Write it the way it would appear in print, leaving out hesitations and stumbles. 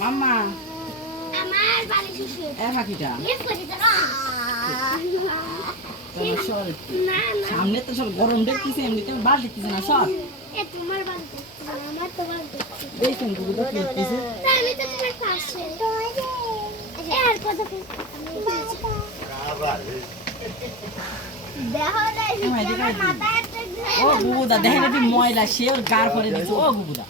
মাম্মা আমার বাড়ি শুশু এ পাখিটা সামনে তো সব গরম দেখতেছে এমনিতে বাল দেখতেছে না সব এ তোমার বাল আমার তো বাল দেখেন গুলো দেখতেছে আমি তো তোমার পাশে এ আর কত ও বুবুদা দেখেন কি ময়লা সে ওর গার করে দিচ্ছে ও বুবুদা